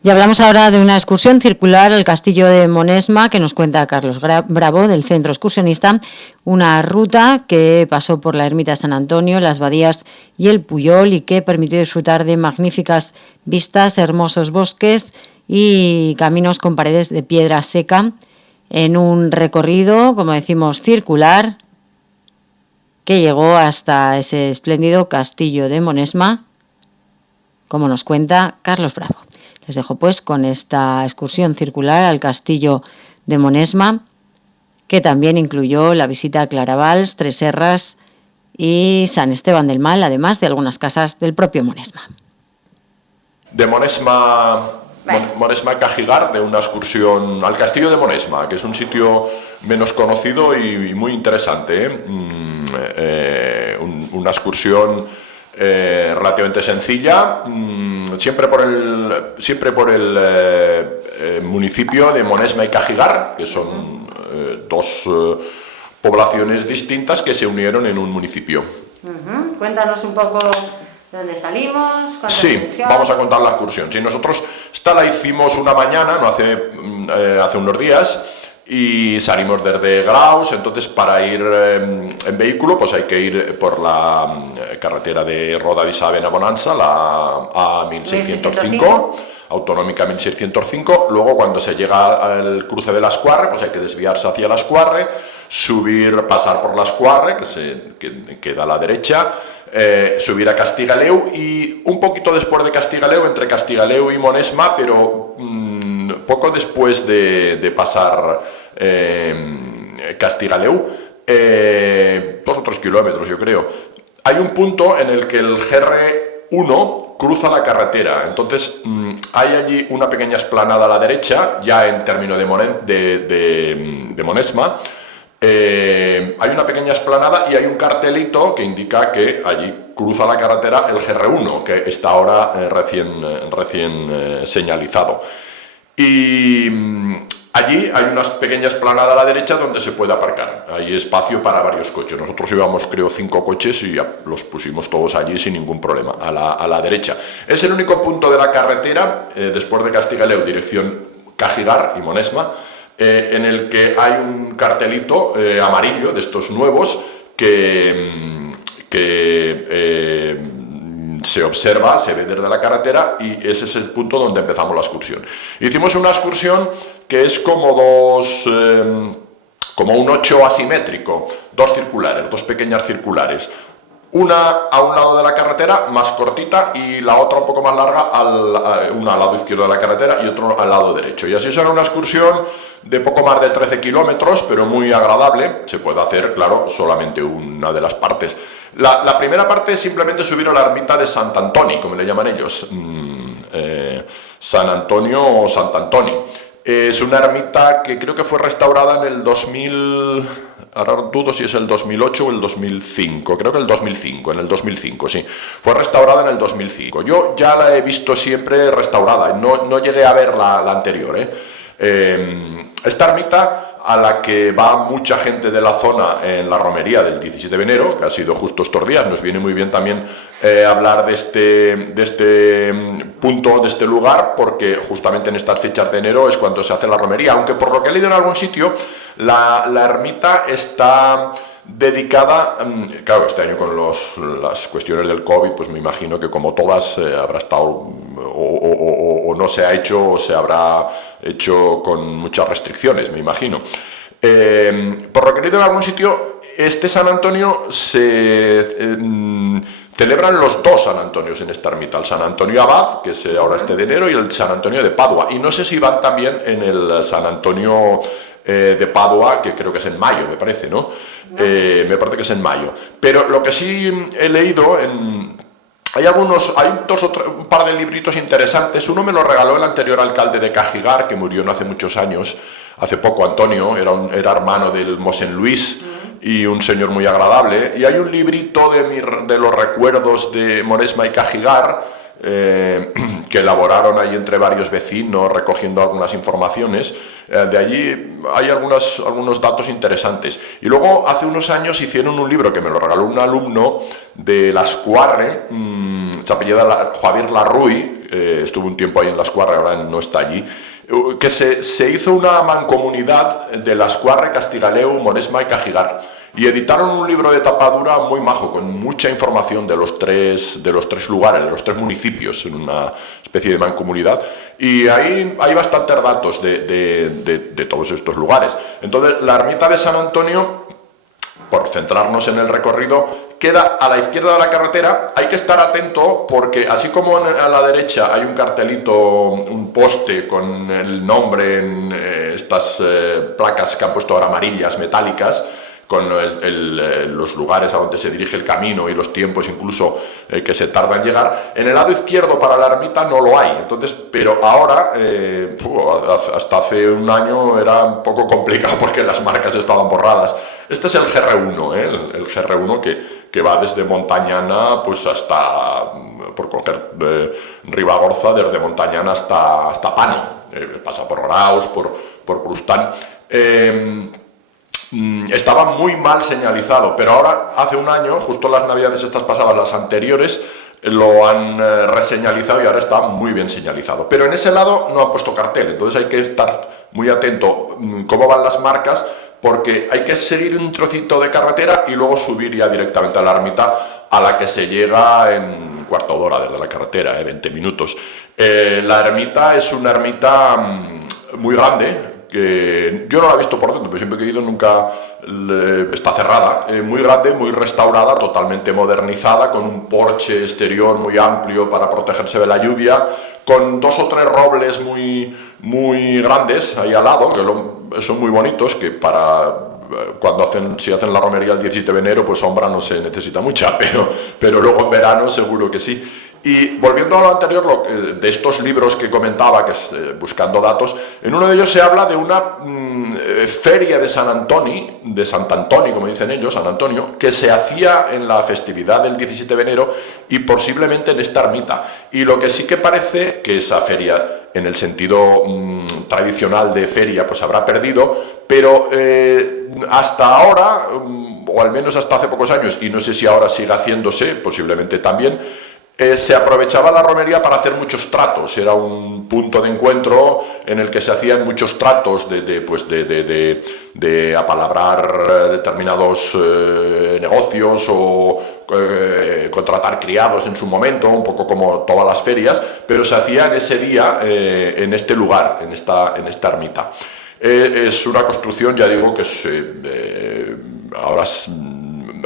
Y hablamos ahora de una excursión circular al castillo de Monesma que nos cuenta Carlos Bravo del Centro Excursionista, una ruta que pasó por la ermita de San Antonio, las Badías y el Puyol y que permitió disfrutar de magníficas vistas, hermosos bosques y caminos con paredes de piedra seca en un recorrido, como decimos, circular que llegó hasta ese espléndido castillo de Monesma, como nos cuenta Carlos Bravo. Les dejo pues con esta excursión circular al castillo de Monesma, que también incluyó la visita a Claravals, Tresserras y San Esteban del Mal, además de algunas casas del propio Monesma. De Monesma a Cajigar, de una excursión al castillo de Monesma, que es un sitio menos conocido y muy interesante, una excursión relativamente sencilla, siempre por el municipio de Monesma y Cajigar, que son dos poblaciones distintas que se unieron en un municipio. Cuéntanos un poco de dónde salimos. Sí, vamos a contar la excursión. Sí, nosotros esta la hicimos una mañana, no hace unos días, y salimos desde Graus. Entonces para ir en vehículo pues hay que ir por la carretera de Roda d'Issaben a Bonanza, la A1605, autonómica 1605. Luego cuando se llega al cruce de l'Asquarre pues hay que desviarse hacia l'Asquarre, pasar por l'Asquarre, que queda a la derecha, subir a Castigaleu y un poquito después de Castigaleu, entre Castigaleu y Monesma, pero poco después de pasar Castigaleu, 2 o 3 kilómetros yo creo, hay un punto en el que el GR1 cruza la carretera. Entonces hay allí una pequeña explanada a la derecha, ya en término de Monesma. Hay una pequeña explanada y hay un cartelito que indica que allí cruza la carretera el GR1, que está ahora recién señalizado. Y allí hay una pequeña explanada a la derecha donde se puede aparcar. Hay espacio para varios coches. Nosotros íbamos, creo, 5 coches y ya los pusimos todos allí sin ningún problema, a la derecha. Es el único punto de la carretera, después de Castigaleu, dirección Cajigar y Monesma, en el que hay un cartelito amarillo de estos nuevos que se observa, se ve desde la carretera, y ese es el punto donde empezamos la excursión. Hicimos una excursión que es como un 8 asimétrico, 2 circulares, 2 pequeñas circulares. Una a un lado de la carretera, más cortita, y la otra un poco más larga, una al lado izquierdo de la carretera y otro al lado derecho. Y así será una excursión de poco más de 13 kilómetros, pero muy agradable. Se puede hacer, claro, solamente una de las partes. La primera parte es simplemente subir a la ermita de Sant Antoni, como le llaman ellos, San Antonio o Sant Antoni. Es una ermita que creo que fue restaurada en el 2000, ahora dudo si es el 2008 o el 2005, creo que en el 2005, sí. Fue restaurada en el 2005. Yo ya la he visto siempre restaurada, no llegué a ver la anterior, Esta ermita, a la que va mucha gente de la zona en la romería del 17 de enero, que ha sido justo estos días, nos viene muy bien también hablar de este punto, de este lugar, porque justamente en estas fechas de enero es cuando se hace la romería, aunque por lo que he leído en algún sitio, la ermita está dedicada, claro, este año con las cuestiones del COVID, pues me imagino que como todas habrá estado o no se ha hecho o se habrá hecho con muchas restricciones, me imagino. Por lo que he leído en algún sitio, este San Antonio celebran los 2 San Antonios en esta ermita, el San Antonio Abad, que es ahora este de enero, y el San Antonio de Padua, y no sé si van también en el San Antonio de Padua, que creo que es en mayo, me parece, ¿no? Me parece que es en mayo. Pero lo que sí he leído, hay un par de libritos interesantes. Uno me lo regaló el anterior alcalde de Cajigar, que murió no hace muchos años, hace poco, Antonio, era hermano del Mosén Luis, y un señor muy agradable. Y hay un librito de los recuerdos de Monesma y Cajigar, que elaboraron ahí entre varios vecinos, recogiendo algunas informaciones. De allí hay algunos datos interesantes. Y luego hace unos años hicieron un libro que me lo regaló un alumno de l'Asquarre, se apellida Javier Larruy, estuvo un tiempo ahí en la Escuarra, ahora no está allí, que se hizo una mancomunidad de la Escuarra, Castigaleu, Monesma y Cajigar. Y editaron un libro de tapadura muy majo, con mucha información de los tres lugares, de los 3 municipios, en una especie de mancomunidad. Y ahí hay bastantes datos de todos estos lugares. Entonces, la ermita de San Antonio, por centrarnos en el recorrido, queda a la izquierda de la carretera. Hay que estar atento porque, así como a la derecha hay un cartelito, un poste con el nombre en estas placas que han puesto ahora amarillas, metálicas, con los lugares a donde se dirige el camino y los tiempos incluso que se tarda en llegar. En el lado izquierdo para la ermita no lo hay, entonces, pero ahora, hasta hace un año era un poco complicado porque las marcas estaban borradas. Este es el GR1, el GR1 que va desde Montañana pues hasta, por coger Ribagorza, desde Montañana hasta Pano, pasa por Oraus, por Brustán. Estaba muy mal señalizado, pero ahora, hace un año, justo las navidades estas pasadas, las anteriores, lo han reseñalizado y ahora está muy bien señalizado. Pero en ese lado no han puesto cartel, entonces hay que estar muy atento cómo van las marcas, porque hay que seguir un trocito de carretera y luego subir ya directamente a la ermita, a la que se llega en un cuarto de hora desde la carretera, 20 minutos. La ermita es una ermita muy grande, que yo no la he visto por dentro, pero siempre que he ido nunca está cerrada, muy grande, muy restaurada, totalmente modernizada, con un porche exterior muy amplio para protegerse de la lluvia, con 2 o 3 robles muy grandes ahí al lado, que son muy bonitos, que si hacen la romería el 17 de enero, pues sombra no se necesita mucha, pero luego en verano seguro que sí. Y volviendo a lo anterior, de estos libros que comentaba, que es buscando datos, en uno de ellos se habla de una feria de Sant Antoni, como dicen ellos, San Antonio, que se hacía en la festividad del 17 de enero y posiblemente en esta ermita. Y lo que sí que parece que esa feria, en el sentido tradicional de feria, pues habrá perdido, pero hasta ahora, o al menos hasta hace pocos años, y no sé si ahora sigue haciéndose, posiblemente también, se aprovechaba la romería para hacer muchos tratos. Era un punto de encuentro en el que se hacían muchos tratos de apalabrar determinados negocios o contratar criados en su momento, un poco como todas las ferias, pero se hacía en ese día, en este lugar, en esta ermita. Es una construcción, ya digo, que ahora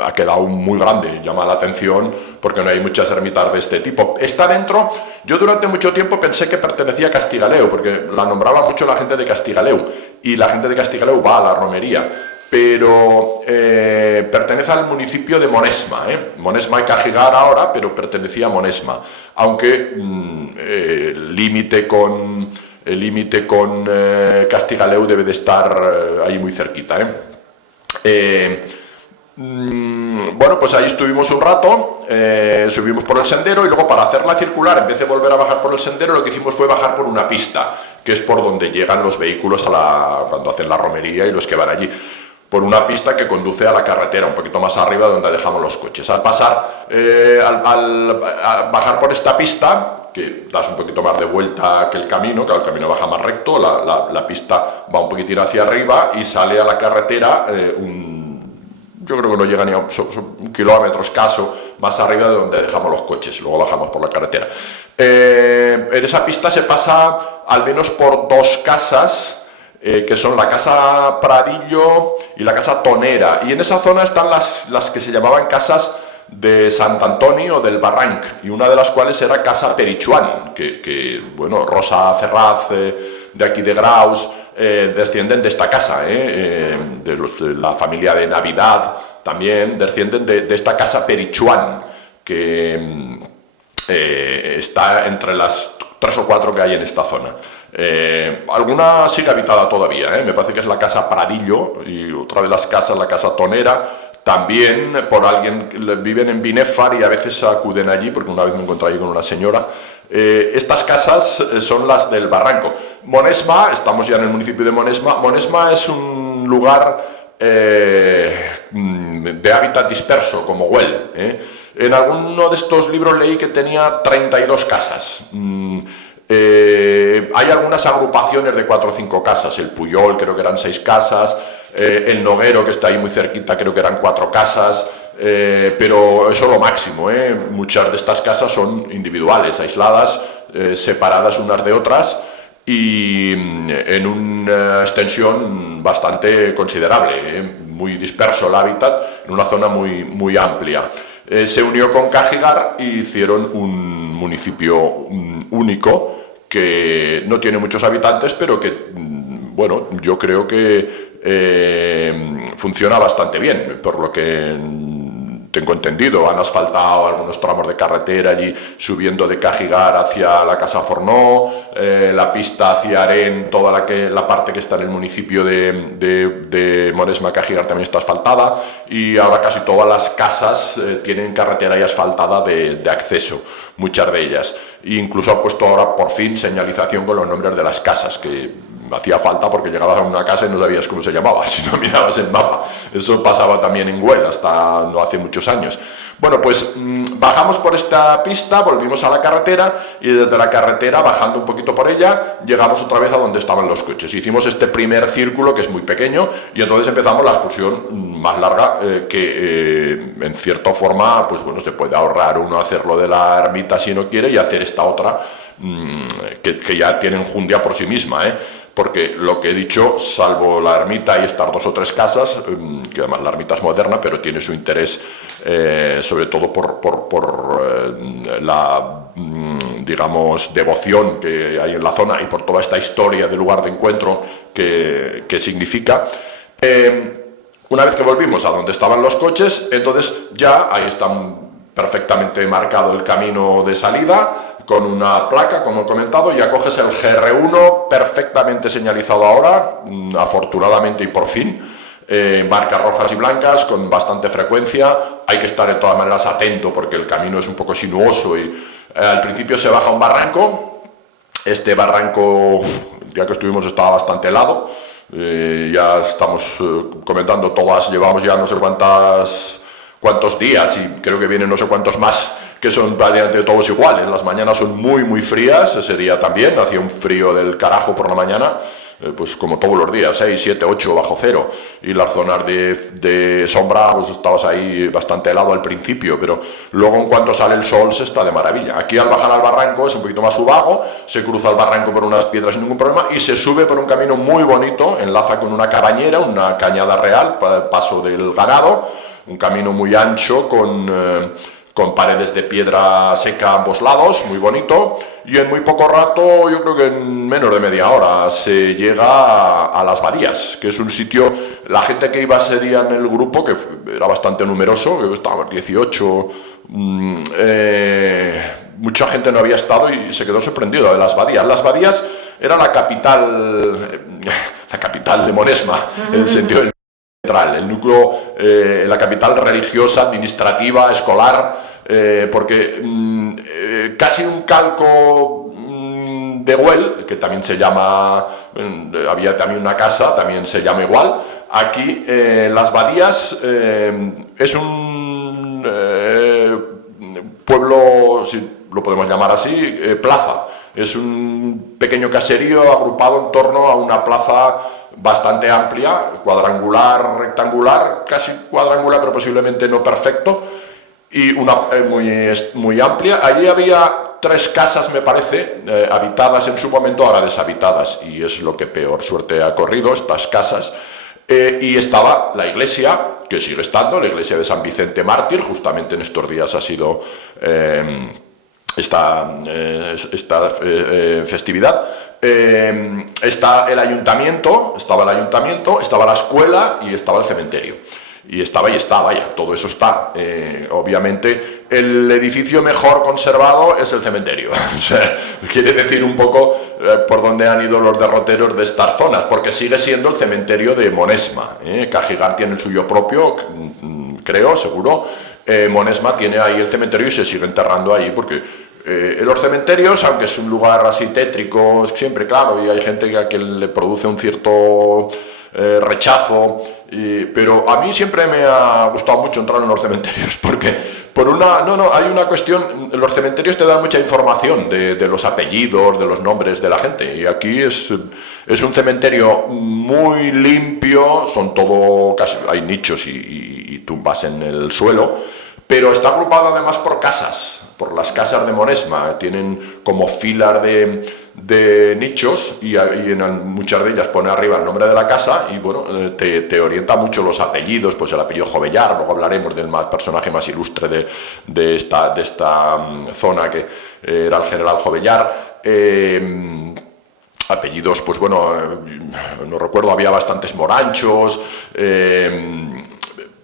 ha quedado muy grande, llama la atención porque no hay muchas ermitas de este tipo. Está dentro, yo durante mucho tiempo pensé que pertenecía a Castigaleu, porque la nombraba mucho la gente de Castigaleu, y la gente de Castigaleu va a la romería, pero pertenece al municipio de Monesma, Monesma y Cajigar ahora, pero pertenecía a Monesma, aunque el límite con Castigaleu debe de estar ahí muy cerquita. Bueno, pues ahí estuvimos un rato, subimos por el sendero y luego, para hacerla circular, en vez de volver a bajar por el sendero, lo que hicimos fue bajar por una pista, que es por donde llegan los vehículos cuando hacen la romería y los que van allí, por una pista que conduce a la carretera, un poquito más arriba, donde dejamos los coches. Al pasar, al bajar por esta pista, que das un poquito más de vuelta que el camino, que el camino baja más recto, la pista va un poquitín hacia arriba y sale a la carretera yo creo que no llega ni a un kilómetro escaso más arriba de donde dejamos los coches, luego bajamos por la carretera. En esa pista se pasa al menos por 2 casas, que son la casa Pradillo y la casa Tonera, y en esa zona están las que se llamaban casas de Sant Antoni o del Barranc, y una de las cuales era casa Perichuan, que bueno, Rosa Ferraz, de aquí de Graus, descienden de esta casa, de la familia de Navidad también descienden de esta casa Perichuan, que está entre las 3 o 4 que hay en esta zona. Alguna sigue habitada todavía, me parece que es la casa Pradillo, y otra de las casas, la casa Tonera, también por alguien, viven en Binefar y a veces acuden allí, porque una vez me encontré allí con una señora. Estas casas son las del Barranco. Monesma, estamos ya en el municipio de Monesma. Monesma es un lugar de hábitat disperso, como Güell. En alguno de estos libros leí que tenía 32 casas. Hay algunas agrupaciones de 4 o 5 casas, el Puyol creo que eran 6 casas, el Noguero, que está ahí muy cerquita, creo que eran 4 casas, pero eso es lo máximo. Muchas de estas casas son individuales, aisladas, separadas unas de otras y en una extensión bastante considerable, muy disperso el hábitat, en una zona muy amplia. Se unió con Cajigar y hicieron un municipio único que no tiene muchos habitantes, pero que, bueno, yo creo que funciona bastante bien, por lo que tengo entendido. Han asfaltado algunos tramos de carretera allí, subiendo de Cajigar hacia la Casa Fornó, la pista hacia Aren, toda la parte que está en el municipio de Moresma, Cajigar, también está asfaltada, y ahora casi todas las casas tienen carretera y asfaltada de acceso, muchas de ellas. E incluso han puesto ahora por fin señalización con los nombres de las casas, que hacía falta porque llegabas a una casa y no sabías cómo se llamaba, si no mirabas el mapa. Eso pasaba también en Güell hasta no hace muchos años. Bueno, pues bajamos por esta pista, volvimos a la carretera y desde la carretera, bajando un poquito por ella, llegamos otra vez a donde estaban los coches. Hicimos este primer círculo, que es muy pequeño, y entonces empezamos la excursión más larga, que en cierta forma, pues bueno, se puede ahorrar uno hacerlo de la ermita si no quiere y hacer esta otra, que ya tiene enjundia por sí misma, porque lo que he dicho, salvo la ermita y estas 2 o 3 casas, que además la ermita es moderna, pero tiene su interés sobre todo por la, digamos, devoción que hay en la zona y por toda esta historia del lugar de encuentro que significa. Una vez que volvimos a donde estaban los coches, entonces ya ahí está perfectamente marcado el camino de salida, con una placa, como he comentado. Ya coges el GR1 perfectamente señalizado ahora, afortunadamente y por fin, marcas rojas y blancas con bastante frecuencia. Hay que estar de todas maneras atento porque el camino es un poco sinuoso y al principio se baja un barranco. Este barranco, el día que estuvimos, estaba bastante helado. Ya estamos comentando todas, llevamos ya no sé cuántos días y creo que vienen no sé cuántos más, que son prácticamente todos iguales. Las mañanas son muy frías, ese día también hacía un frío del carajo por la mañana, pues como todos los días, 6, 7, 8 bajo cero, y las zonas de sombra, pues estabas ahí bastante helado al principio, pero luego en cuanto sale el sol se está de maravilla. Aquí al bajar al barranco es un poquito más subago, se cruza el barranco por unas piedras sin ningún problema y se sube por un camino muy bonito, enlaza con una cabañera, una cañada real para el paso del ganado, un camino muy ancho con paredes de piedra seca a ambos lados, muy bonito, y en muy poco rato, yo creo que en menos de media hora, se llega a Las Badías, que es un sitio. La gente que iba ese día en el grupo, que era bastante numeroso, que estábamos 18, mucha gente no había estado y se quedó sorprendido de Las Badías. Las Badías era la capital de Moresma, en el sentido del central, el núcleo, la capital religiosa, administrativa, escolar, porque casi un calco de Güell, que también se llama, había también una casa, también se llama igual. Aquí Las Badías es un pueblo, si lo podemos llamar así, plaza. Es un pequeño caserío agrupado en torno a una plaza bastante amplia, cuadrangular, rectangular, casi cuadrangular, pero posiblemente no perfecto, y una muy amplia. Allí había 3 casas, me parece, habitadas en su momento, ahora deshabitadas, y es lo que peor suerte ha corrido, estas casas. Y estaba la iglesia, que sigue estando, la iglesia de San Vicente Mártir, justamente en estos días ha sido esta festividad. Estaba el ayuntamiento, estaba la escuela y estaba el cementerio. Y está, vaya, todo eso está. Obviamente, el edificio mejor conservado es el cementerio. O sea, quiere decir un poco por dónde han ido los derroteros de estas zonas, porque sigue siendo el cementerio de Monesma. Cajigar tiene el suyo propio, creo, seguro. Monesma tiene ahí el cementerio y se sigue enterrando ahí, porque en los cementerios, aunque es un lugar así tétrico, siempre, claro, y hay gente a quien le produce un cierto rechazo Pero a mí siempre me ha gustado mucho entrar en los cementerios, porque hay una cuestión, los cementerios te dan mucha información de los apellidos, de los nombres de la gente, y aquí es un cementerio muy limpio, hay nichos y tumbas en el suelo, pero está agrupado además por casas, por las casas de Monesma, tienen como filas de nichos y en muchas de ellas pone arriba el nombre de la casa y bueno, te orienta mucho los apellidos, pues el apellido Jovellar, luego hablaremos del personaje más ilustre de esta zona que era el general Jovellar. Apellidos, pues bueno, no recuerdo, había bastantes moranchos,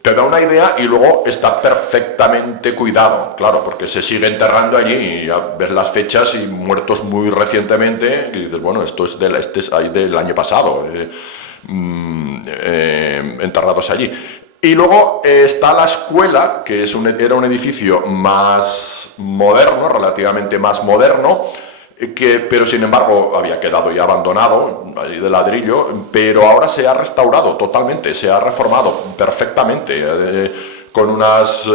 te da una idea y luego está perfectamente cuidado, claro, porque se sigue enterrando allí y ya ves las fechas y muertos muy recientemente, y dices, bueno, esto es del año pasado, enterrados allí. Y luego está la escuela, que era un edificio más moderno, relativamente más moderno, pero sin embargo había quedado ya abandonado, de ladrillo, pero ahora se ha restaurado totalmente, se ha reformado perfectamente, con unas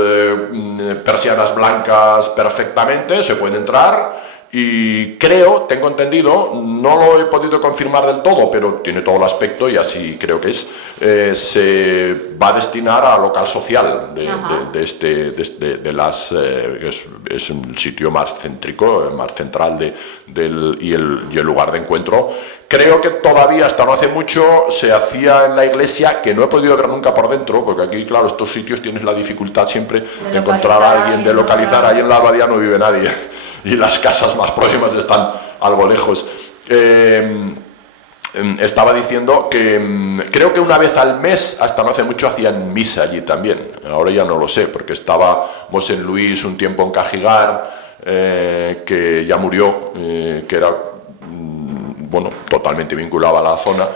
persianas blancas perfectamente, se puede entrar. Y tengo entendido, no lo he podido confirmar del todo, pero tiene todo el aspecto y así creo que se va a destinar a local social es un sitio más céntrico, más central y el lugar de encuentro. Creo que todavía, hasta no hace mucho, se hacía en la iglesia, que no he podido ver nunca por dentro, porque aquí, claro, estos sitios tienes la dificultad siempre de encontrar a alguien, de localizar. Ahí en la abadía no vive nadie y las casas más próximas están algo lejos. Estaba diciendo que creo que una vez al mes, hasta no hace mucho, hacían misa allí también. Ahora ya no lo sé, porque estaba Mosén Luis un tiempo en Cajigar, que ya murió, que era bueno, totalmente vinculado a la zona.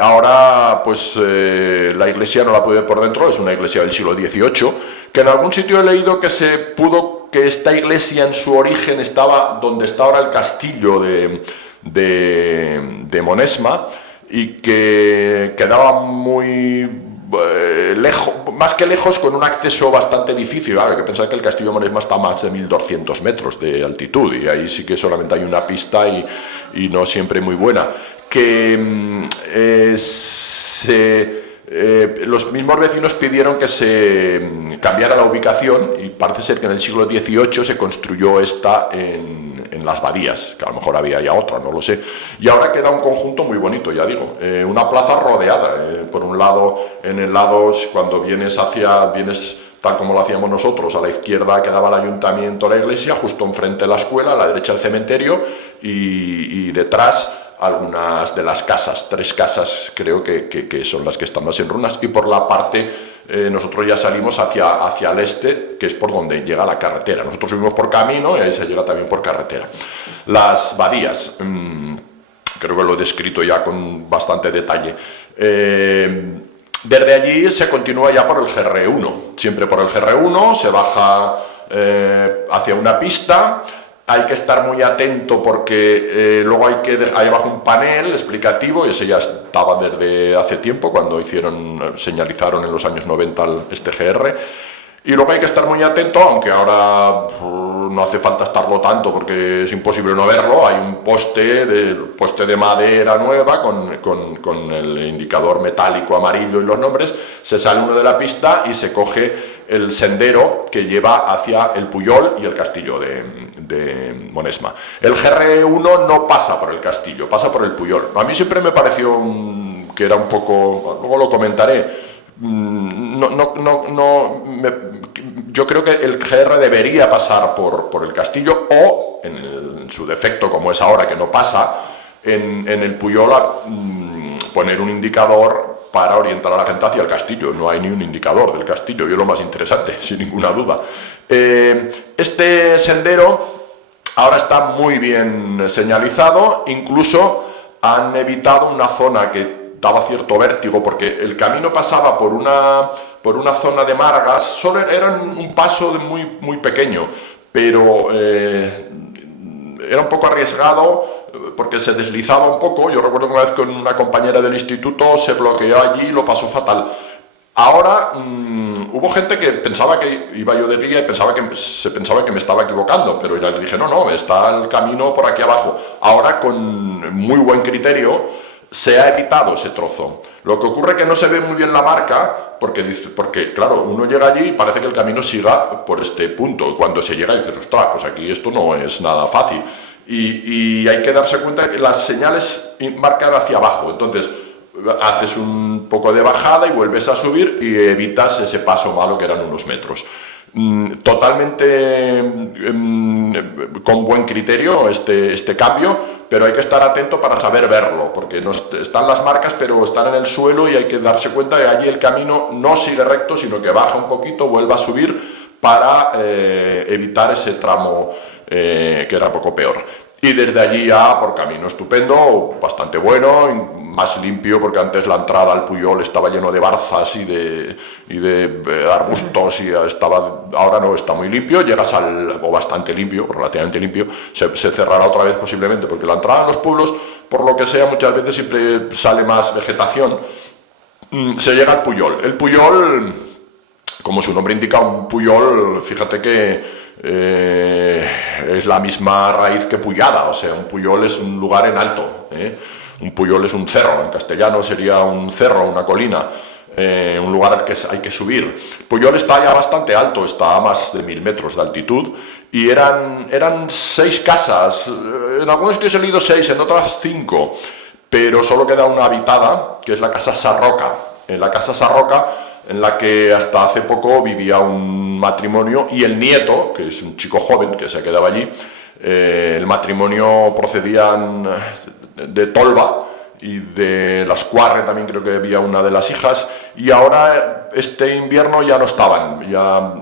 Ahora pues la iglesia no la pude ver por dentro, es una iglesia del siglo XVIII, que en algún sitio he leído que esta iglesia en su origen estaba donde está ahora el castillo de Monesma, y que quedaba muy lejos, más que lejos, con un acceso bastante difícil. Hay que pensar que el castillo de Monesma está a más de 1200 metros de altitud y ahí sí que solamente hay una pista y no siempre muy buena. Los mismos vecinos pidieron que se cambiara la ubicación y parece ser que en el siglo XVIII se construyó esta en las Badías, que a lo mejor había ya otra, no lo sé. Y ahora queda un conjunto muy bonito, ya digo, una plaza rodeada, por un lado, en el lado, cuando vienes tal como lo hacíamos nosotros, a la izquierda quedaba el ayuntamiento, la iglesia, justo enfrente la escuela, a la derecha el cementerio y detrás algunas de las casas, 3 casas creo que son las que están más en ruinas, y por la parte nosotros ya salimos hacia el este, que es por donde llega la carretera. Nosotros subimos por camino y ahí se llega también por carretera. Las Badías, creo que lo he descrito ya con bastante detalle. Desde allí se continúa ya por el GR1, siempre por el GR1, se baja hacia una pista. Hay que estar muy atento porque luego hay abajo un panel explicativo, y ese ya estaba desde hace tiempo, cuando señalizaron en los años 90 este GR. Y luego hay que estar muy atento, aunque ahora no hace falta estarlo tanto porque es imposible no verlo. Hay un poste de madera nueva con el indicador metálico amarillo y los nombres. Se sale uno de la pista y se coge el sendero que lleva hacia el Puyol y el castillo de Monesma. El GR1 no pasa por el castillo, pasa por el Puyol. A mí siempre me pareció que era un poco, luego lo comentaré, yo creo que el GR debería pasar por el castillo, o en su defecto, como es ahora que no pasa, en el Puyol poner un indicador para orientar a la gente hacia el castillo. No hay ni un indicador del castillo, y es lo más interesante, sin ninguna duda. Este sendero ahora está muy bien señalizado, incluso han evitado una zona que daba cierto vértigo, porque el camino pasaba por una zona de margas, solo era un paso muy pequeño, pero era un poco arriesgado, porque se deslizaba un poco. Yo recuerdo que una vez con una compañera del instituto se bloqueó allí y lo pasó fatal. Ahora hubo gente que pensaba que iba yo de guía y se pensaba que me estaba equivocando, pero ya le dije, no, está el camino por aquí abajo. Ahora, con muy buen criterio, se ha evitado ese trozo. Lo que ocurre es que no se ve muy bien la marca, porque claro, uno llega allí y parece que el camino siga por este punto. Cuando se llega dices, ostras, pues aquí esto no es nada fácil. Y hay que darse cuenta de que las señales marcan hacia abajo. Entonces, haces un poco de bajada y vuelves a subir y evitas ese paso malo que eran unos metros. Totalmente con buen criterio este cambio, pero hay que estar atento para saber verlo, porque no están las marcas, pero están en el suelo y hay que darse cuenta de que allí el camino no sigue recto, sino que baja un poquito, vuelve a subir para evitar ese tramo que era un poco peor. Y desde allí ya por camino estupendo, bastante bueno, más limpio, porque antes la entrada al Pujol estaba lleno de barzas y de arbustos, y ahora no, está muy limpio, o bastante limpio, relativamente limpio. Se cerrará otra vez posiblemente, porque la entrada a los pueblos, por lo que sea, muchas veces siempre sale más vegetación. Se llega al Pujol. El Pujol, como su nombre indica, un Pujol, fíjate que es la misma raíz que Puyada, o sea, un Pujol es un lugar en alto, un Pujol es un cerro, en castellano sería un cerro, una colina, un lugar al que hay que subir. Pujol está ya bastante alto, está a más de 1000 metros de altitud, y eran 6 casas, en algunos sitios he leído 6, en otras 5, pero solo queda una habitada, que es la Casa Sarroca. En la Casa Sarroca, en la que hasta hace poco vivía un matrimonio y el nieto, que es un chico joven que se quedaba allí. El matrimonio procedían de Tolba y de Las Cuarre, también creo que había una de las hijas, y ahora este invierno ya no estaban, ya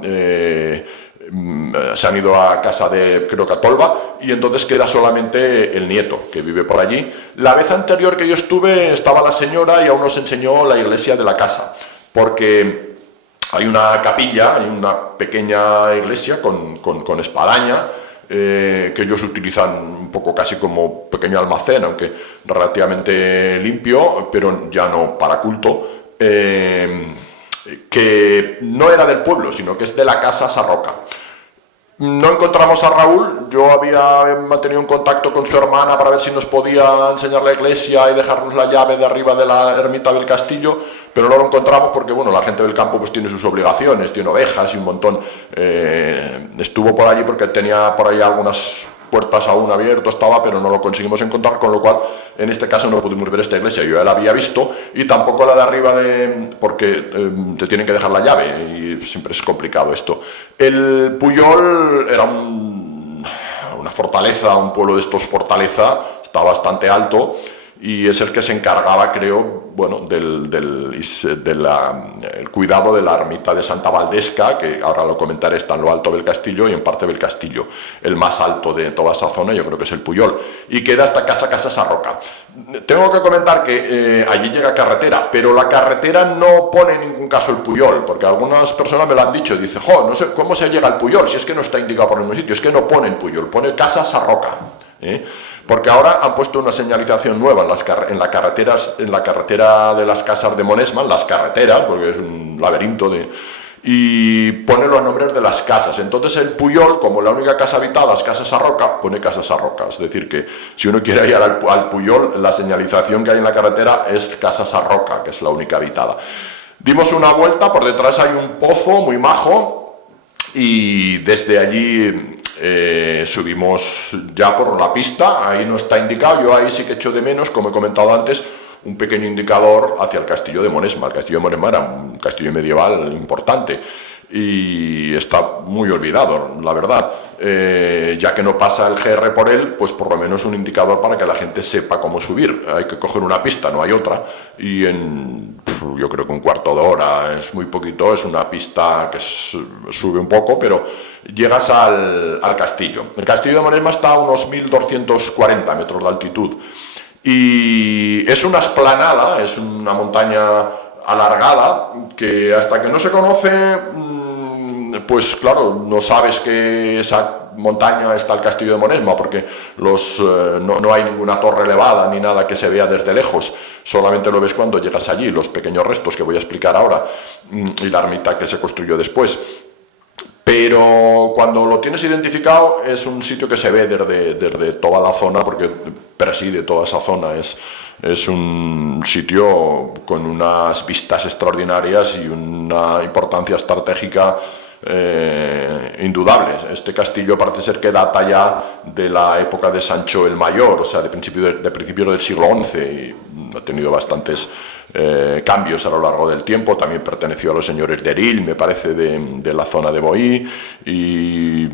se han ido a casa de, creo que a Tolba, y entonces queda solamente el nieto, que vive por allí. La vez anterior que yo estuve estaba la señora y aún nos enseñó la iglesia de la casa, porque hay una capilla, hay una pequeña iglesia con espadaña, que ellos utilizan un poco casi como pequeño almacén, aunque relativamente limpio, pero ya no para culto, que no era del pueblo, sino que es de la Casa Sarroca. No encontramos a Raúl, yo había mantenido un contacto con su hermana para ver si nos podía enseñar la iglesia y dejarnos la llave de arriba de la ermita del castillo, pero no lo encontramos porque, bueno, la gente del campo pues tiene sus obligaciones, tiene ovejas y un montón. Estuvo por allí porque tenía por ahí algunas puertas aún abiertas, estaba, pero no lo conseguimos encontrar, con lo cual en este caso no pudimos ver esta iglesia. Yo ya la había visto, y tampoco la de arriba, porque te tienen que dejar la llave y siempre es complicado esto. El Pujol era una fortaleza, un pueblo de estos fortaleza, está bastante alto, y es el que se encargaba, creo, bueno, del cuidado de la ermita de Santa Valdesca, que ahora lo comentaré, está en lo alto del castillo y en parte del castillo. El más alto de toda esa zona yo creo que es el Pujol, y queda hasta Casa Sarroca. Tengo que comentar que allí llega carretera, pero la carretera no pone en ningún caso el Pujol, porque algunas personas me lo han dicho, dice, no sé cómo se llega al Pujol, si es que no está indicado por ningún sitio, es que no pone el Pujol, pone Casa Sarroca, porque ahora han puesto una señalización nueva en la carretera de las Casas de Monesma, las carreteras, porque es un laberinto y pone los nombres de las casas. Entonces el Pujol, como la única casa habitada es Casa Sarroca, pone Casa Sarroca. Es decir, que si uno quiere ir al Pujol, la señalización que hay en la carretera es Casa Sarroca, que es la única habitada. Dimos una vuelta, por detrás hay un pozo muy majo, y desde allí subimos ya por la pista. Ahí no está indicado, yo ahí sí que echo de menos, como he comentado antes, un pequeño indicador hacia el castillo de Monesma. El castillo de Monesma era un castillo medieval importante y está muy olvidado, la verdad. Ya que no pasa el GR por él, pues por lo menos un indicador para que la gente sepa cómo subir. Hay que coger una pista, no hay otra, y yo creo que un cuarto de hora, es muy poquito, es una pista que sube un poco, pero llegas al castillo. El castillo de Monesma está a unos 1240 metros de altitud, y es una esplanada, es una montaña alargada, que hasta que no se conoce, pues claro, no sabes que esa montaña está el castillo de Monesma, porque no hay ninguna torre elevada ni nada que se vea desde lejos, solamente lo ves cuando llegas allí, los pequeños restos que voy a explicar ahora, y la ermita que se construyó después. Pero cuando lo tienes identificado es un sitio que se ve desde toda la zona, porque preside toda esa zona. Es un sitio con unas vistas extraordinarias y una importancia estratégica indudable. Este castillo parece ser que data ya de la época de Sancho el Mayor, o sea, de principios del siglo XI, y ha tenido bastantes cambios a lo largo del tiempo. También perteneció a los señores de Eril, me parece, de la zona de Boí, y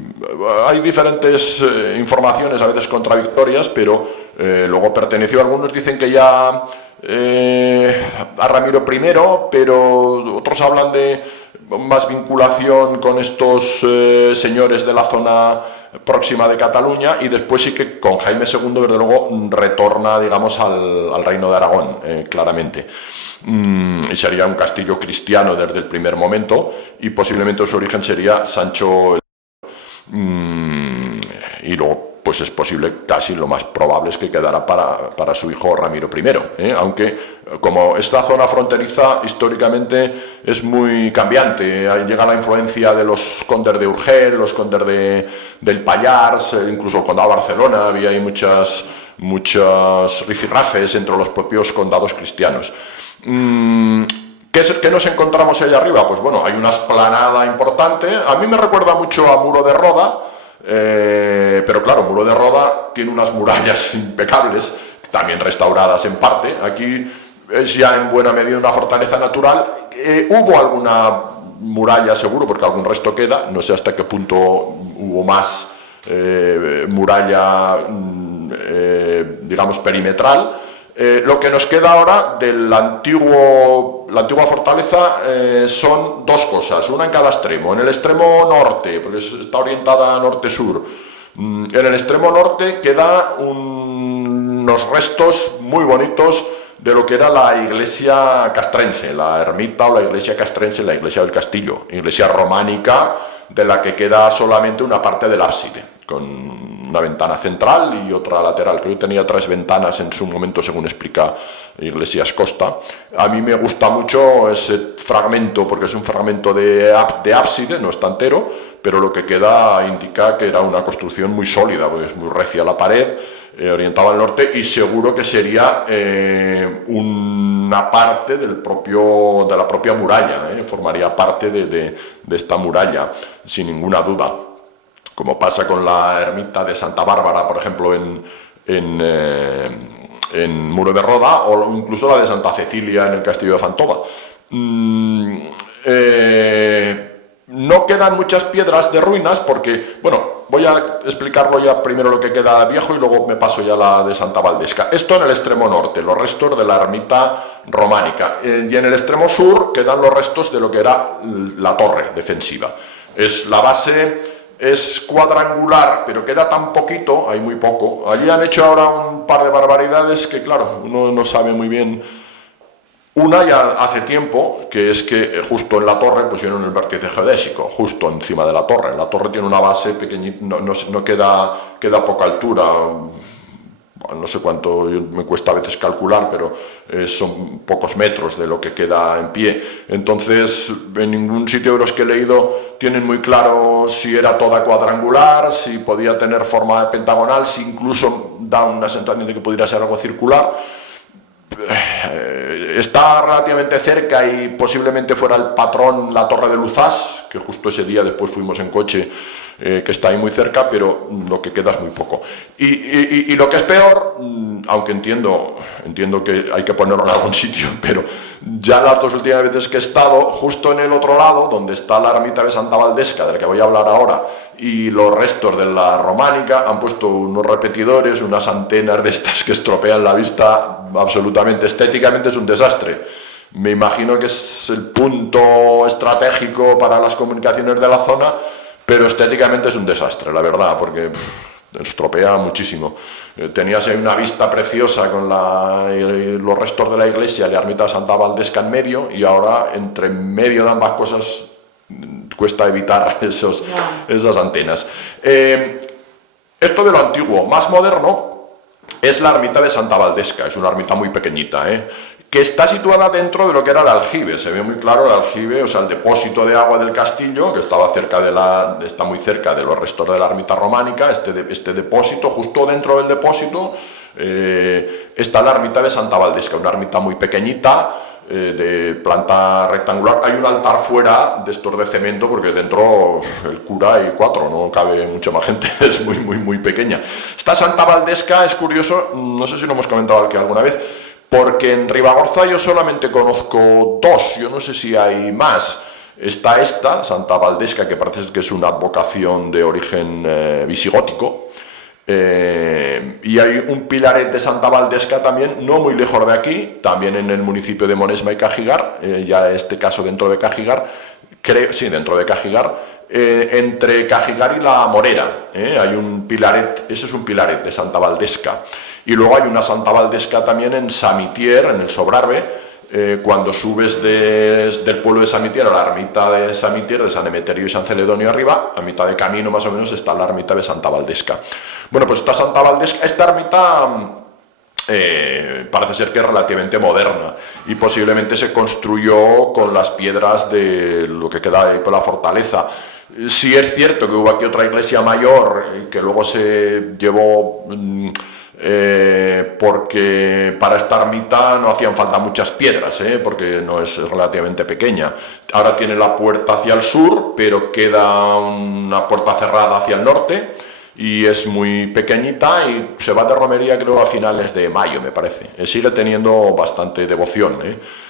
hay diferentes informaciones, a veces contradictorias, pero luego perteneció, algunos dicen que ya a Ramiro I, pero otros hablan de más vinculación con estos señores de la zona próxima de Cataluña, y después sí que con Jaime II, desde luego, retorna, digamos, al reino de Aragón, claramente. Y sería un castillo cristiano desde el primer momento, y posiblemente su origen sería Sancho. Y luego, pues es posible, casi lo más probable es que quedara para su hijo Ramiro I, aunque como esta zona fronteriza históricamente es muy cambiante, llega la influencia de los condes de Urgel, los condes del Pallars, incluso el condado de Barcelona, había ahí muchas rifirrafes entre los propios condados cristianos. ¿Qué nos encontramos allá arriba? Pues bueno, hay una esplanada importante, a mí me recuerda mucho a Muro de Roda, pero claro, Muro de Roda tiene unas murallas impecables, también restauradas en parte. Aquí es ya en buena medida una fortaleza natural. Hubo alguna muralla seguro, porque algún resto queda, no sé hasta qué punto hubo más muralla, digamos, perimetral. Lo que nos queda ahora de la antigua fortaleza son dos cosas, una en cada extremo. En el extremo norte, porque está orientada norte-sur, en el extremo norte queda unos restos muy bonitos de lo que era la iglesia castrense, la ermita o la iglesia castrense, la iglesia del castillo, iglesia románica, de la que queda solamente una parte del ábside, con una ventana central y otra lateral. Creo que tenía 3 ventanas en su momento, según explica Iglesias Costa. A mí me gusta mucho ese fragmento, porque es un fragmento de ábside, no está entero, pero lo que queda indica que era una construcción muy sólida, porque es muy recia la pared, orientada al norte, y seguro que sería una parte de la propia muralla, formaría parte de esta muralla, sin ninguna duda, como pasa con la ermita de Santa Bárbara, por ejemplo, en Muro de Roda, o incluso la de Santa Cecilia en el castillo de Fantova. No quedan muchas piedras de ruinas porque, bueno, voy a explicarlo ya primero lo que queda viejo y luego me paso ya a la de Santa Valdesca. Esto en el extremo norte, los restos de la ermita románica. Y en el extremo sur quedan los restos de lo que era la torre defensiva. La base es cuadrangular, pero queda tan poquito, hay muy poco. Allí han hecho ahora un par de barbaridades que, claro, uno no sabe muy bien. Una ya hace tiempo, que es que justo en la torre pusieron el vértice geodésico, justo encima de la torre. La torre tiene una base pequeñita, no queda poca altura, no sé cuánto me cuesta a veces calcular, pero son pocos metros de lo que queda en pie. Entonces, en ningún sitio de los que he leído tienen muy claro si era toda cuadrangular, si podía tener forma pentagonal, si incluso da una sensación de que pudiera ser algo circular. Está relativamente cerca y posiblemente fuera el patrón la Torre de Luzás, que justo ese día después fuimos en coche, que está ahí muy cerca, pero lo que queda es muy poco. Y lo que es peor, aunque entiendo que hay que ponerlo en algún sitio, pero ya las 2 últimas veces que he estado, justo en el otro lado, donde está la ermita de Santa Valdesca, de la que voy a hablar ahora, y los restos de la románica, han puesto unos repetidores, unas antenas de estas que estropean la vista absolutamente. Estéticamente es un desastre. Me imagino que es el punto estratégico para las comunicaciones de la zona, pero estéticamente es un desastre, la verdad, porque estropea muchísimo. Tenías ahí una vista preciosa con los restos de la iglesia, la ermita de Santa Valdesca en medio, y ahora entre medio de ambas cosas cuesta evitar esas antenas. Esto de lo antiguo. Más moderno es la ermita de Santa Valdesca, es una ermita muy pequeñita, que está situada dentro de lo que era el aljibe. Se ve muy claro el aljibe, o sea, el depósito de agua del castillo, que está muy cerca de los restos de la ermita románica. Este depósito, justo dentro del depósito, está la ermita de Santa Valdesca, una ermita muy pequeñita, de planta rectangular. Hay un altar fuera de estos de cemento, porque dentro el cura y 4, no cabe mucha más gente, es muy pequeña. Esta Santa Valdesca es curioso, no sé si lo hemos comentado aquí alguna vez, porque en Ribagorza yo solamente conozco 2, yo no sé si hay más. Está esta, Santa Valdesca, que parece que es una advocación de origen visigótico, y hay un pilaret de Santa Valdesca también, no muy lejos de aquí, también en el municipio de Monesma y Cajigar, ya este caso dentro de Cajigar, dentro de Cajigar, entre Cajigar y La Morera, hay un pilaret, ese es un pilaret de Santa Valdesca. Y luego hay una Santa Valdesca también en Samitier, en el Sobrarbe, cuando subes del pueblo de Samitier a la ermita de Samitier, de San Emeterio y San Celedonio arriba, a mitad de camino más o menos está la ermita de Santa Valdesca. Bueno, pues esta Santa Valdesca, esta ermita parece ser que es relativamente moderna y posiblemente se construyó con las piedras de lo que queda ahí por la fortaleza. Sí es cierto que hubo aquí otra iglesia mayor que luego se llevó... porque para esta ermita no hacían falta muchas piedras, porque no es relativamente pequeña. Ahora tiene la puerta hacia el sur, pero queda una puerta cerrada hacia el norte y es muy pequeñita y se va de romería creo a finales de mayo, me parece. Sigue teniendo bastante devoción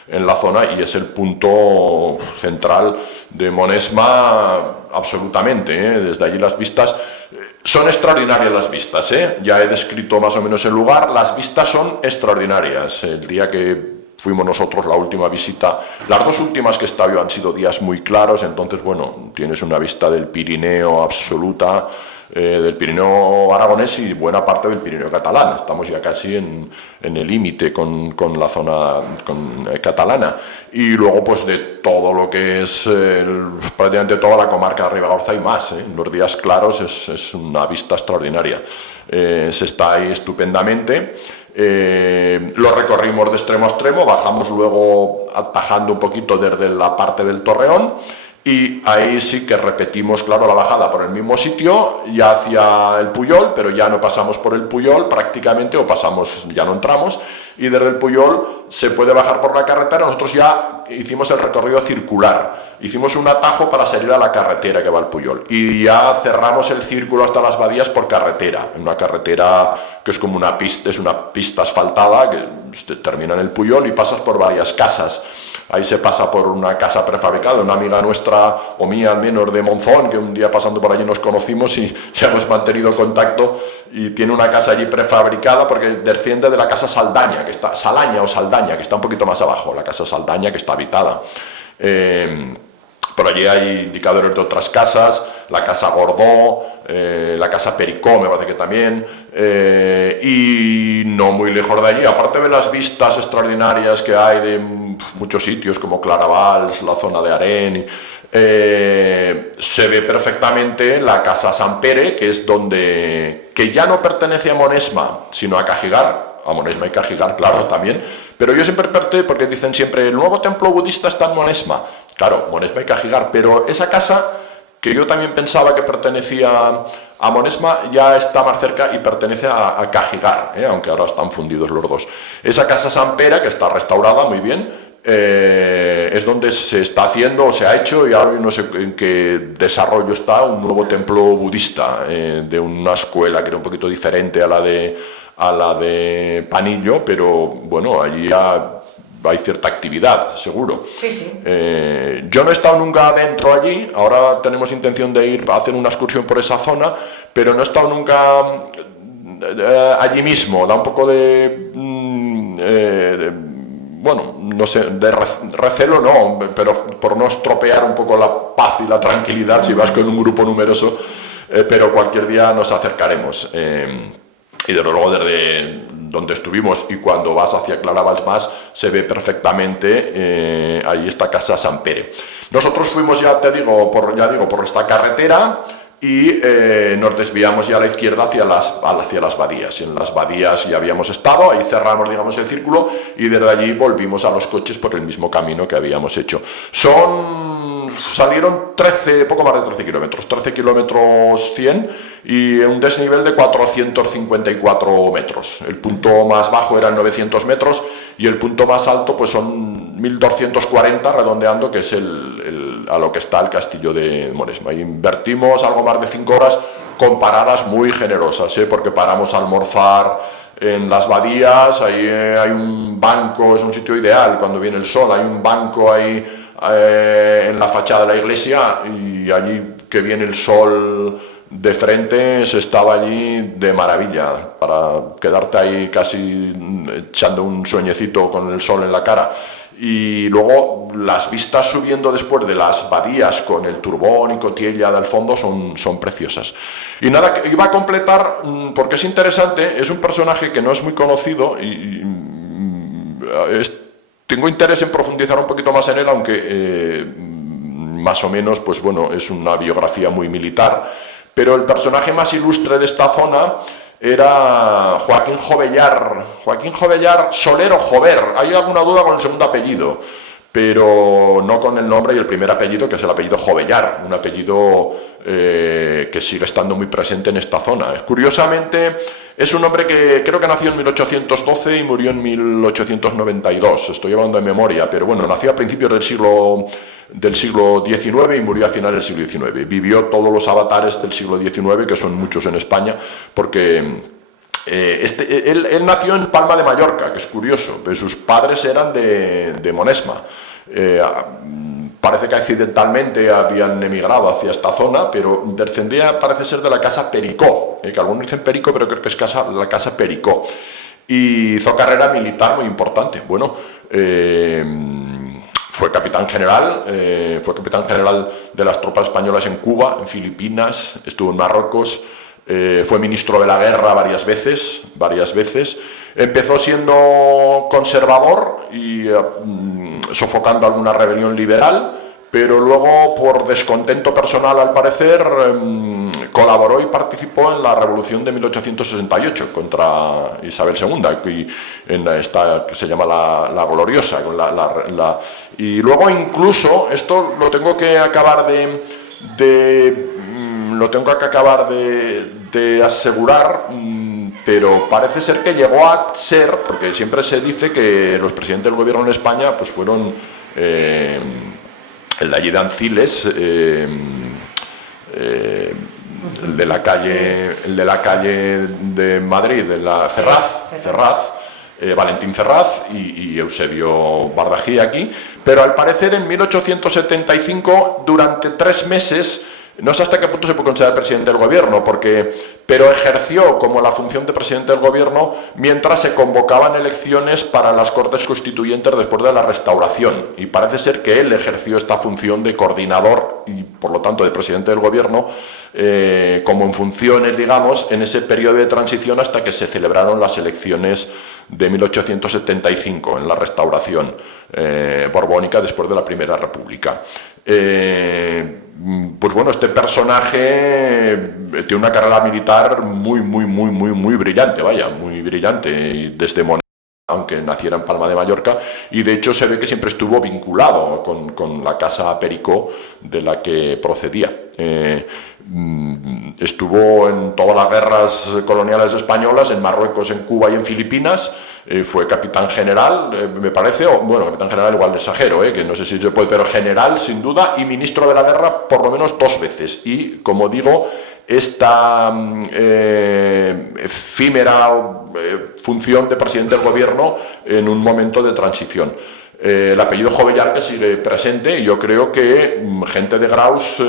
en la zona y es el punto central de Monesma absolutamente. Desde allí las vistas... Son extraordinarias las vistas, ya he descrito más o menos el lugar, las vistas son extraordinarias. El día que fuimos nosotros la última visita, las 2 últimas que he estado yo han sido días muy claros, entonces bueno, tienes una vista del Pirineo absoluta, del Pirineo aragonés y buena parte del Pirineo catalán. Estamos ya casi en el límite con la zona catalana. Y luego pues de todo lo que es prácticamente toda la comarca de Ribagorza y más. Los días claros es una vista extraordinaria. Se está ahí estupendamente. Lo recorrimos de extremo a extremo, bajamos luego atajando un poquito desde la parte del Torreón. Y ahí sí que repetimos, claro, la bajada por el mismo sitio, ya hacia el Puyol, pero ya no pasamos por el Puyol prácticamente, o pasamos, ya no entramos, y desde el Puyol se puede bajar por la carretera. Nosotros ya hicimos el recorrido circular, hicimos un atajo para salir a la carretera que va al Puyol, y ya cerramos el círculo hasta las Badías por carretera, una carretera que es como una pista asfaltada, que termina en el Puyol y pasas por varias casas. Ahí se pasa por una casa prefabricada, una amiga nuestra, o mía al menos, de Monzón, que un día pasando por allí nos conocimos y ya hemos mantenido contacto, y tiene una casa allí prefabricada porque desciende de la casa Saldaña, que está, Saldaña, que está un poquito más abajo, la casa Saldaña, que está habitada. Por allí hay indicadores de otras casas, la casa Gordó, la casa Pericó, me parece que también, y no muy lejos de allí, aparte de las vistas extraordinarias que hay de muchos sitios como Claravals, la zona de Aren, se ve perfectamente la casa San Pere, que es que ya no pertenece a Monesma, sino a Cajigar, a Monesma y Cajigar, claro, también, pero yo siempre porque dicen siempre, el nuevo templo budista está en Monesma. Claro, Monesma y Cajigar, pero esa casa, que yo también pensaba que pertenecía a Monesma, ya está más cerca y pertenece a Cajigar, aunque ahora están fundidos los dos. Esa casa San Pere, que está restaurada muy bien, es donde se está haciendo, o se ha hecho, y ahora no sé en qué desarrollo está, un nuevo templo budista, de una escuela que era un poquito diferente a la de Panillo, pero bueno, allí ya hay cierta actividad, seguro. Sí. Yo no he estado nunca dentro allí, ahora tenemos intención de ir a hacer una excursión por esa zona, pero no he estado nunca allí mismo, da un poco bueno, no sé, de recelo no, pero por no estropear un poco la paz y la tranquilidad si vas con un grupo numeroso, pero cualquier día nos acercaremos. Y desde luego donde estuvimos, y cuando vas hacia Claravalls se ve perfectamente, ahí está Casa Sant Pere. Nosotros fuimos, ya digo, por esta carretera, y nos desviamos ya a la izquierda hacia las badías. En las badías ya habíamos estado, ahí cerramos, digamos, el círculo, y desde allí volvimos a los coches por el mismo camino que habíamos hecho. Salieron 13, poco más de 13 kilómetros, 13 kilómetros 100, y un desnivel de 454 metros. El punto más bajo eran 900 metros, y el punto más alto pues son 1240, redondeando, que es a lo que está el castillo de Monesma. Invertimos algo más de 5 horas con paradas muy generosas, porque paramos a almorzar en las badías. Ahí hay un banco, es un sitio ideal cuando viene el sol, hay un banco ahí en la fachada de la iglesia, y allí que viene el sol de frente se estaba allí de maravilla para quedarte ahí casi echando un sueñecito con el sol en la cara. Y luego las vistas subiendo después de las badías con el Turbón y Cotiella del fondo son preciosas. Y nada, iba a completar, porque es interesante, es un personaje que no es muy conocido, y tengo interés en profundizar un poquito más en él, aunque más o menos, pues bueno, es una biografía muy militar, pero el personaje más ilustre de esta zona era Joaquín Jovellar Soler o Jover. Hay alguna duda con el segundo apellido, pero no con el nombre y el primer apellido, que es el apellido Jovellar, un apellido que sigue estando muy presente en esta zona. Curiosamente, es un hombre que creo que nació en 1812 y murió en 1892, estoy hablando de memoria, pero bueno, nació a principios del siglo XIX y murió a finales del siglo XIX. Vivió todos los avatares del siglo XIX, que son muchos en España, porque él nació en Palma de Mallorca, que es curioso, pero sus padres eran de Monesma. Parece que accidentalmente habían emigrado hacia esta zona, pero descendía, parece ser, de la casa Pericó, que algunos dicen Perico, pero creo que es la casa Pericó. Y hizo carrera militar muy importante. Bueno, fue capitán general de las tropas españolas en Cuba, en Filipinas, estuvo en Marruecos, fue ministro de la guerra varias veces. Empezó siendo conservador y sofocando alguna rebelión liberal, pero luego, por descontento personal al parecer, colaboró y participó en la revolución de 1868 contra Isabel II, en esta que se llama la Gloriosa. Y luego, incluso, esto lo tengo que acabar de asegurar, pero parece ser que llegó a ser, porque siempre se dice que los presidentes del gobierno en España pues fueron el de allí de Anciles, el de la calle de Madrid, de la Ferraz, Valentín Ferraz y Eusebio Bardají aquí, pero al parecer en 1875, durante 3 meses, no sé hasta qué punto se puede considerar presidente del gobierno, pero ejerció como la función de presidente del gobierno mientras se convocaban elecciones para las Cortes Constituyentes después de la Restauración, y parece ser que él ejerció esta función de coordinador y por lo tanto de presidente del gobierno, como en funciones, digamos, en ese periodo de transición hasta que se celebraron las elecciones de 1875 en la Restauración borbónica después de la Primera República. Pues bueno, este personaje tiene una carrera militar muy brillante, muy brillante, desde Monesma, aunque naciera en Palma de Mallorca, y de hecho se ve que siempre estuvo vinculado con la casa Pericó de la que procedía. Estuvo en todas las guerras coloniales españolas, en Marruecos, en Cuba y en Filipinas. Fue capitán general, me parece, capitán general igual de exagero, que no sé si se puede, pero general sin duda, y ministro de la guerra por lo menos 2 veces. Y como digo, esta efímera función de presidente del gobierno en un momento de transición. El apellido Jovellar, que sigue presente, y yo creo que gente de Graus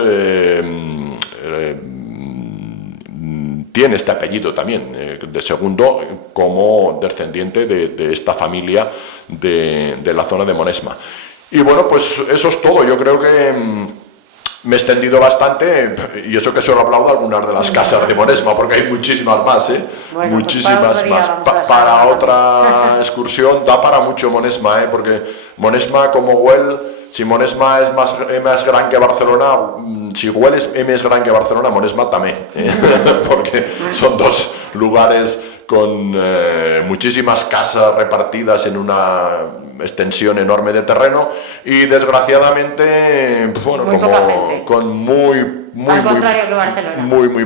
tiene este apellido también, de segundo, como descendiente de esta familia de la zona de Monesma. Y bueno, pues eso es todo. Yo creo que Me he extendido bastante, y eso que solo he hablado de algunas de las casas de Monesma, porque hay muchísimas más, Bueno, muchísimas pues más. Para otra excursión da para mucho Monesma, porque Monesma como Güell, si Monesma es más gran que Barcelona, si Güell es más gran que Barcelona, Monesma también, porque son dos lugares con muchísimas casas repartidas en una extensión enorme de terreno y desgraciadamente bueno, con muy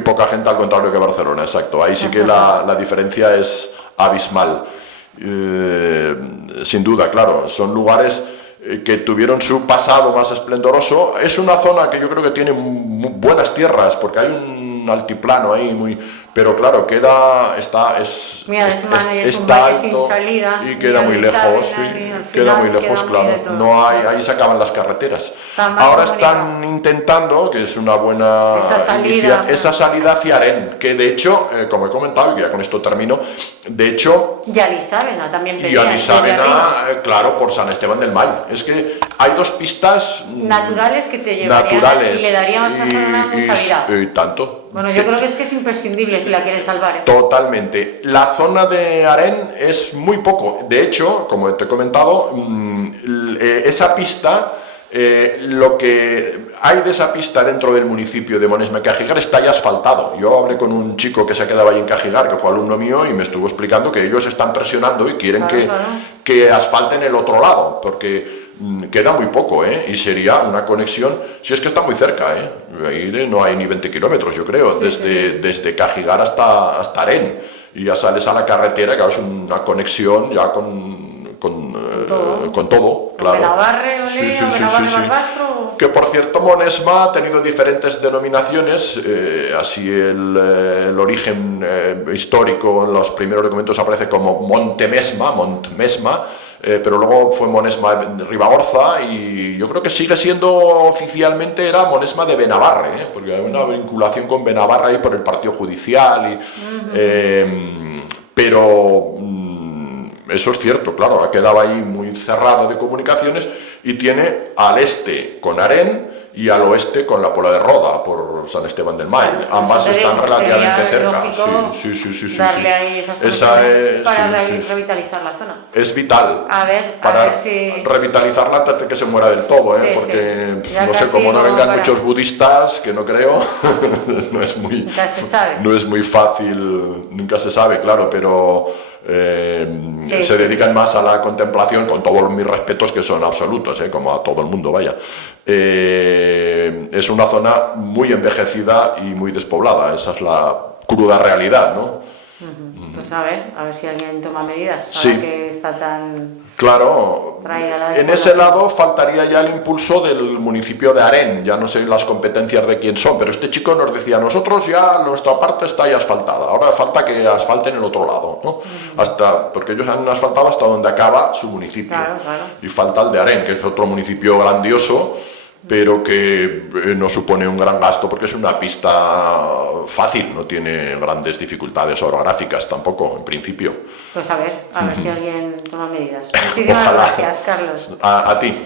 poca gente, al contrario que Barcelona, exacto. Ahí sí que la diferencia es abismal. Sin duda, claro, son lugares que tuvieron su pasado más esplendoroso. Es una zona que yo creo que tiene buenas tierras, porque hay un altiplano ahí pero claro, está alto sin salida, y queda muy lejos, queda muy lejos, claro. No hay, ahí se acaban las carreteras. Ahora están intentando, que es una buena esa salida hacia Aren, que de hecho, como he comentado, y ya con esto termino, de hecho... Y a Lisávena también pedían. Y a Lisávena, claro, por San Esteban del Mall. Es que hay dos pistas... naturales que te llevarían y le darían a esta zona mucha vida. Y tanto. Bueno, yo creo que es imprescindible si la quieren salvar. Totalmente. La zona de Aren es muy poco. De hecho, como te he comentado, esa pista, lo que hay de esa pista dentro del municipio de Monesma y Cajigar está ya asfaltado. Yo hablé con un chico que se quedaba ahí en Cajigar, que fue alumno mío, y me estuvo explicando que ellos están presionando y quieren que asfalten el otro lado, porque queda muy poco, y sería una conexión, si es que está muy cerca, ahí no hay ni 20 kilómetros, yo creo, desde Cajigar hasta Aren, y ya sales a la carretera, que es una conexión ya con todo, claro. Benabarre, sí. Barbastro. Que por cierto, Monesma ha tenido diferentes denominaciones, así el origen histórico en los primeros documentos aparece como Montmesma, pero luego fue Monesma de Ribagorza, y yo creo que sigue siendo oficialmente era Monesma de Benabarre, porque hay una vinculación con Benabarre ahí por el partido judicial, pero eso es cierto, claro, ha quedado ahí muy cerrado de comunicaciones y tiene al este con Aren y al oeste con la Pola de Roda, por San Esteban del Mall. Bueno, ambas están relativamente cerca. Sí. Darle ahí esas conexiones para revitalizar la zona. Es vital. A ver si... revitalizarla antes de que se muera del todo, porque no sé, como no vengan muchos budistas, que no creo, no es muy fácil, nunca se sabe, claro, pero... se dedican más a la contemplación, con todos mis respetos que son absolutos, como a todo el mundo, vaya. Es una zona muy envejecida y muy despoblada, esa es la cruda realidad, ¿no? Pues a ver si alguien toma medidas, ahora que está tan... Claro, en ese lado faltaría ya el impulso del municipio de Aren, ya no sé las competencias de quién son, pero este chico nos decía, nosotros ya, nuestra parte está ya asfaltada, ahora falta que asfalten el otro lado, ¿no? Porque ellos han asfaltado hasta donde acaba su municipio, y falta el de Aren, que es otro municipio grandioso, pero que no supone un gran gasto porque es una pista fácil, no tiene grandes dificultades orográficas tampoco, en principio. Pues a ver si alguien toma medidas. Muchísimas gracias, Carlos. A ti.